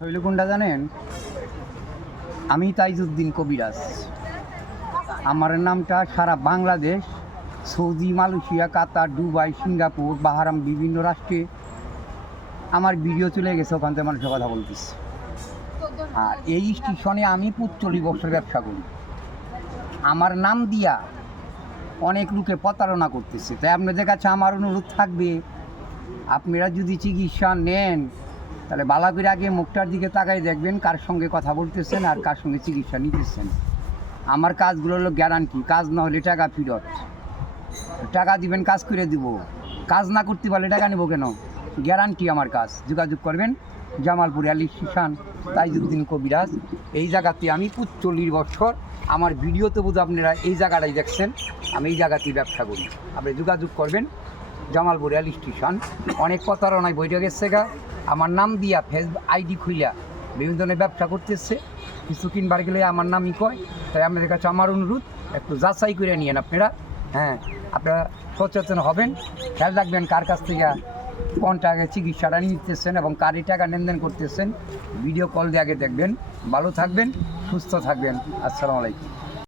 হইল কোনটা জানেন? আমি তাইজউদ্দিন কবিরাজ। আমার নামটা সারা বাংলাদেশ, সৌদি, মালয়েশিয়া, কাতার, দুবাই, সিঙ্গাপুর, বাহারাম বিভিন্ন রাষ্ট্রে আমার ভিডিও চলে গেছে, ওখান থেকে মানুষের কথা বলতেছে। আর এই স্টেশনে আমি ৪৫ বছর ব্যবসা করি। আমার নাম দিয়া অনেক লোকে প্রতারণা করতেছে। তাই আপনাদের কাছে আমার অনুরোধ থাকবে, আপনারা যদি চিকিৎসা নেন তাহলে বালা করে আগে মুখটার দিকে তাকাই দেখবেন কার সঙ্গে কথা বলতেছেন আর কার সঙ্গে চিকিৎসা নিতেছেন। আমার কাজগুলো হলো গ্যারান্টি, কাজ না হলে টাকা ফেরত। টাকা দিবেন, কাজ করে দিব। কাজ না করতে পারলে টাকা নেব কেন? গ্যারান্টি আমার কাজ। যোগাযোগ করবেন জামালপুর আলী স্টেশন, তাইজউদ্দিন কবিরাজ। এই জায়গাতে আমি ৪৫ বছর, আমার ভিডিওতে বোধ আপনারা এই জায়গাটাই দেখছেন, আমি এই জায়গাতেই ব্যবসা করি। আপনি যোগাযোগ করবেন জামালপুর আলী স্টেশন। অনেক প্রতারণায় বইটা গেছে গা, আমার নাম দিয়া ফেসবুক আইডি খুইলা বিভিন্ন ধরনের ব্যবসা করতেছে। কিছু কিনবার গেলে আমার নামই কয়। তাই আপনাদের কাছে আমার অনুরোধ, একটু যাচাই করে নিয়েন আপনারা। হ্যাঁ, আপনারা সচেতন হবেন, খেয়াল রাখবেন কার কাছ থেকে কোনটা আগে চিকিৎসাটা নিতেছেন এবং কারই টাকা লেনদেন করতেছেন। ভিডিও কল দিয়ে আগে দেখবেন। ভালো থাকবেন, সুস্থ থাকবেন। আসসালামু আলাইকুম।